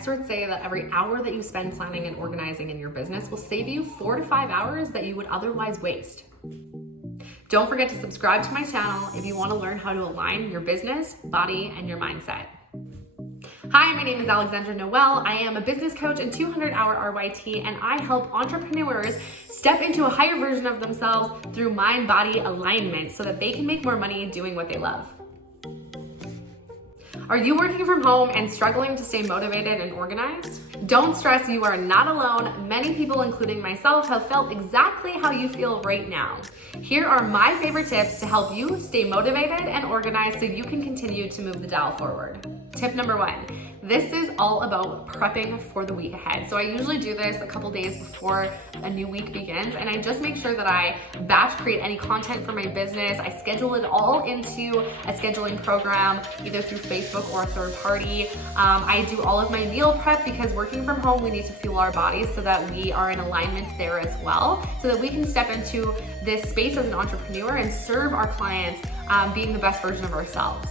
experts say that every hour that you spend planning and organizing in your business will save you 4 to 5 hours that you would otherwise waste. Don't forget to subscribe to my channel if you want to learn how to align your business, body, and your mindset. Hi, my name is Alexandra Noelle. I am a business coach and 200-hour RYT, and I help entrepreneurs step into a higher version of themselves through mind-body alignment so that they can make more money doing what they love. Are you working from home and struggling to stay motivated and organized? Don't stress, you are not alone. Many people, including myself, have felt exactly how you feel right now. Here are my favorite tips to help you stay motivated and organized so you can continue to move the dial forward. Tip number 1. This is all about prepping for the week ahead. So I usually do this a couple days before a new week begins, and I just make sure that I batch create any content for my business. I schedule it all into a scheduling program, either through Facebook or a third party. I do all of my meal prep because working from home, we need to fuel our bodies so that we are in alignment there as well, so that we can step into this space as an entrepreneur and serve our clients being the best version of ourselves.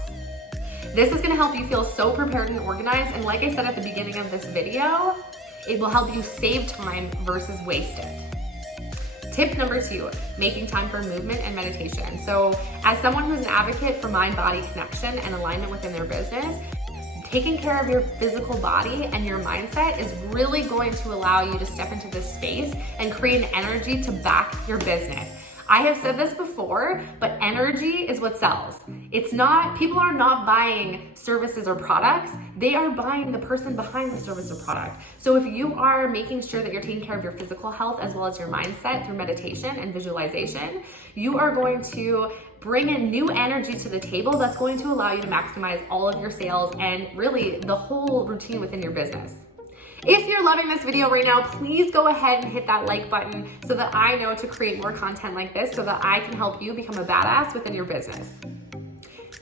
This is gonna help you feel so prepared and organized, and like I said at the beginning of this video, it will help you save time versus waste it. Tip number 2, making time for movement and meditation. So as someone who's an advocate for mind-body connection and alignment within their business, taking care of your physical body and your mindset is really going to allow you to step into this space and create an energy to back your business. I have said this before, but energy is what sells. It's not, people are not buying services or products, they are buying the person behind the service or product. So if you are making sure that you're taking care of your physical health as well as your mindset through meditation and visualization, you are going to bring in new energy to the table that's going to allow you to maximize all of your sales and really the whole routine within your business. If you're loving this video right now, please go ahead and hit that like button so that I know to create more content like this so that I can help you become a badass within your business.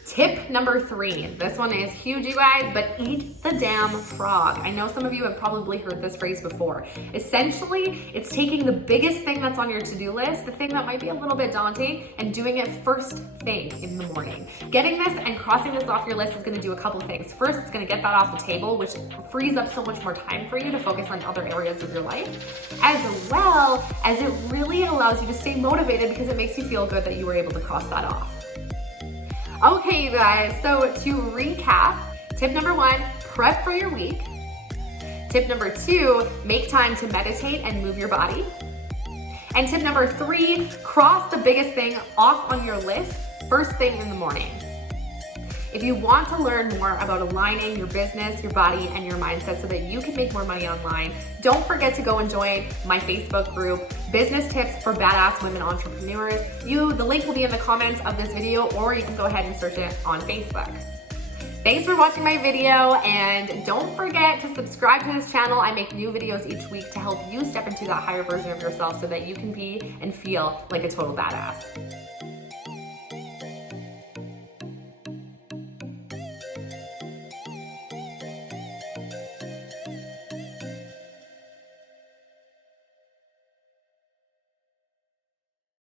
Tip number 3, this one is huge, you guys, but eat the damn frog. I know some of you have probably heard this phrase before. Essentially, it's taking the biggest thing that's on your to-do list, the thing that might be a little bit daunting, and doing it first thing in the morning. Getting this and crossing this off your list is gonna do a couple things. First, it's gonna get that off the table, which frees up so much more time for you to focus on other areas of your life, as well as it really allows you to stay motivated because it makes you feel good that you were able to cross that off. Okay, you guys, so to recap, tip number 1, prep for your week. Tip number 2, make time to meditate and move your body. And tip number 3, cross the biggest thing off on your list first thing in the morning. If you want to learn more about aligning your business, your body, and your mindset so that you can make more money online, don't forget to go and join my Facebook group, Business Tips for Badass Women Entrepreneurs. The link will be in the comments of this video, or you can go ahead and search it on Facebook. Thanks for watching my video, and don't forget to subscribe to this channel. I make new videos each week to help you step into that higher version of yourself so that you can be and feel like a total badass.